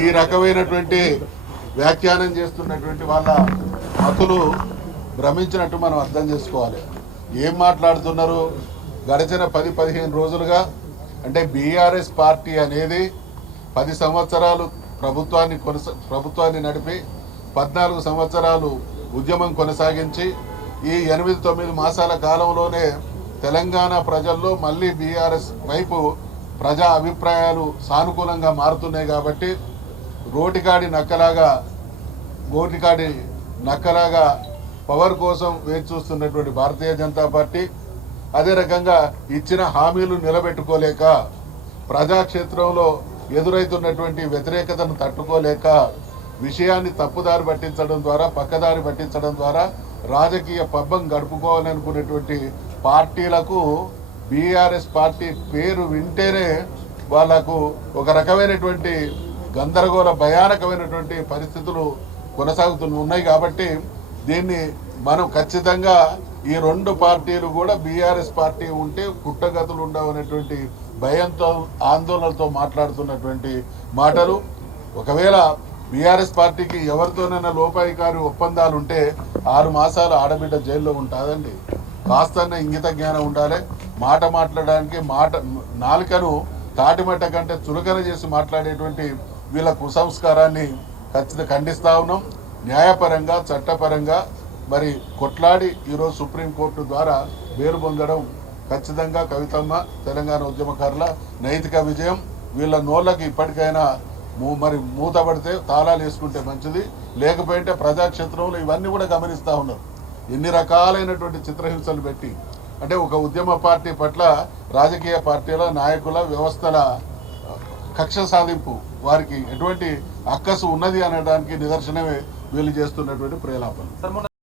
ఈ రకమైనటువంటి వ్యాఖ్యానం చేస్తున్నటువంటి వాళ్ళ మతులు భ్రమించినట్టు మనం అర్థం చేసుకోవాలి. ఏం మాట్లాడుతున్నారు? గడిచిన 10-15 రోజులుగా అంటే బీఆర్ఎస్ పార్టీ అనేది 10 సంవత్సరాలు ప్రభుత్వాన్ని నడిపి 14 సంవత్సరాలు ఉద్యమం కొనసాగించి ఈ 8-9 మాసాల కాలంలోనే తెలంగాణ ప్రజల్లో మళ్ళీ బీఆర్ఎస్ వైపు ప్రజా అభిప్రాయాలు సానుకూలంగా మారుతున్నాయి. కాబట్టి గోటికాడి నక్కలాగా పవర్ కోసం వేచి చూస్తున్నటువంటి భారతీయ జనతా పార్టీ అదే రకంగా ఇచ్చిన హామీలు నిలబెట్టుకోలేక ప్రజాక్షేత్రంలో ఎదురైతున్నటువంటి వ్యతిరేకతను తట్టుకోలేక విషయాన్ని తప్పుదారి పట్టించడం ద్వారా పక్కదారి పట్టించడం ద్వారా రాజకీయ పబ్బం గడుపుకోవాలనుకునేటువంటి పార్టీలకు బీఆర్ఎస్ పార్టీ పేరు వింటేనే వాళ్లకు ఒక రకమైనటువంటి గందరగోళ భయానకమైనటువంటి పరిస్థితులు కొనసాగుతున్నాయి. కాబట్టి దీన్ని మనం ఖచ్చితంగా ఈ 2 పార్టీలు కూడా బీఆర్ఎస్ పార్టీ ఉంటే పుట్టగతులు ఉండవు అనేటువంటి భయంతో ఆందోళనలతో మాట్లాడుతున్నటువంటి మాటలు. ఒకవేళ బీఆర్ఎస్ పార్టీకి ఎవరితోనైనా లోపాయికారి ఒప్పందాలు ఉంటే 6 మాసాలు ఆడబిడ్డ జైల్లో ఉంటుందండి. కాస్తన్న ఇంగిత జ్ఞానం ఉండాలి. మాట మాట్లాడడానికి నాలుకను తాటిమట్ట కంటే చులకన చేసి మాట్లాడేటువంటి వీళ్ళ కుసంస్కారాన్ని ఖచ్చితంగా ఖండిస్తా ఉన్నాం. న్యాయపరంగా చట్టపరంగా మరి కొట్లాడి ఈరోజు సుప్రీంకోర్టు ద్వారా బెయిల్ పొందడం ఖచ్చితంగా కవితమ్మ తెలంగాణ ఉద్యమకారుల నైతిక విజయం. వీళ్ళ నోళ్ళకి ఇప్పటికైనా మరి మూతపడితే తాళాలు వేసుకుంటే మంచిది. లేకపోతే ప్రజాక్షేత్రంలో ఇవన్నీ కూడా గమనిస్తూ ఉన్నారు. ఎన్ని రకాలైనటువంటి చిత్రహింసలు పెట్టి అంటే ఒక ఉద్యమ పార్టీ పట్ల రాజకీయ పార్టీల నాయకుల వ్యవస్థల కక్ష సాధింపు వారికి ఎటువంటి అక్కసు ఉన్నది అనడానికి నిదర్శనమే వీళ్ళు చేస్తున్నటువంటి ప్రేలాపన.